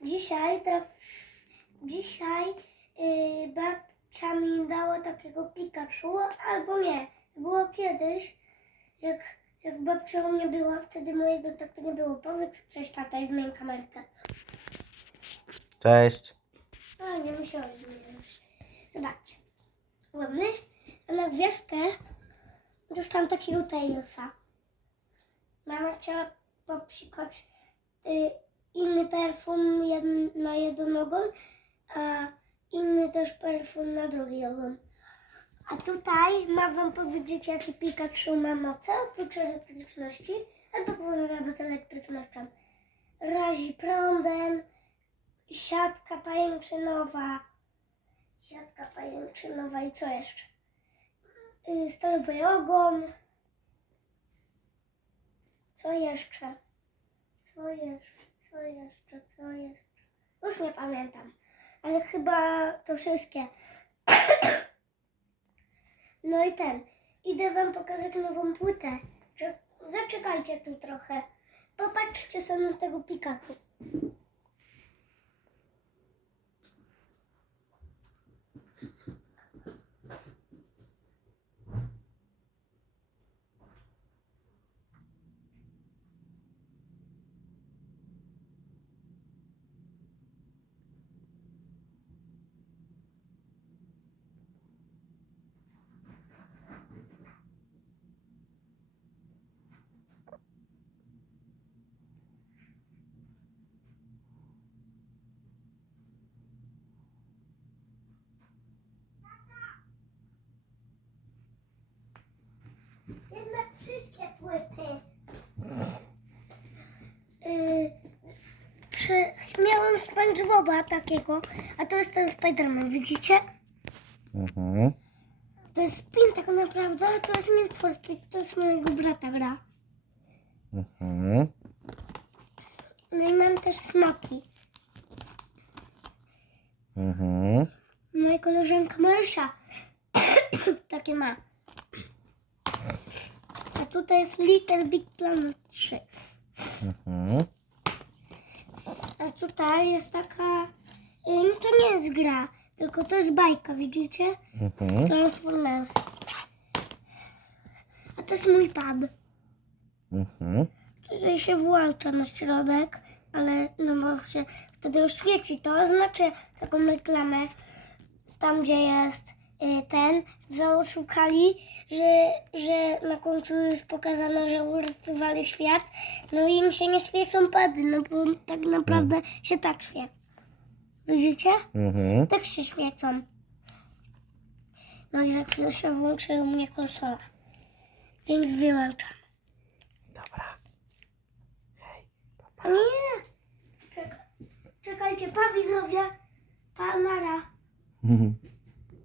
Dzisiaj traf... Dzisiaj yy, babcia mi dała takiego Pikachu, albo nie. To było kiedyś, jak, jak babcia u mnie była, wtedy mojego taty nie było. Powiedz cześć tata i zmień kamerkę. Cześć. A, nie musiałeś zmienić. Zobaczcie. Ładny. A na gwiazdkę dostałam takiego Tailsa. Mama chciała popsikać y, inny perfum jed, na jedną nogą, a inny też perfum na drugi nogą. A tutaj mam wam powiedzieć, jaki Pikachu ma moce, oprócz elektryczności, albo powiem z elektrycznością. Razi prądem, siatka pajęczynowa, siatka pajęczynowa i co jeszcze? Y, Stalowy ogon. Co jeszcze? Co jeszcze? Co jeszcze? Co jeszcze? Już nie pamiętam, ale chyba to wszystkie. No i ten. Idę wam pokazać nową płytę. Zaczekajcie tu trochę. Popatrzcie sobie na tego Pikachu. Jednak wszystkie płyty. Yy, przy, miałem SpongeBoba takiego, a to jest ten Spiderman, widzicie? Mhm. To jest spin tak naprawdę, a to jest Need for Speed, to jest mojego brata gra. Mhm. No i mam też smoki. Mhm. Moja koleżanka Marysia takie ma. Tutaj jest Little Big Planet 3. Mhm. A tutaj jest taka... y, To nie jest gra, tylko to jest bajka, widzicie? Mhm. Transformers. A to jest mój pad. Mhm. Tutaj się włącza na środek, ale no bo się wtedy oświeci to, znaczy taką reklamę tam, gdzie jest ten, zaoszukali, że, że na końcu jest pokazane, że uratowali świat, no i im się nie świecą pady, no bo tak naprawdę się tak świecą. Widzicie? Mhm. Tak się świecą. No i za chwilę się włączy u mnie konsola. Więc wyłączam. Dobra. A nie! Czeka, czekajcie, pa widzowie. Pa, nara. Mhm.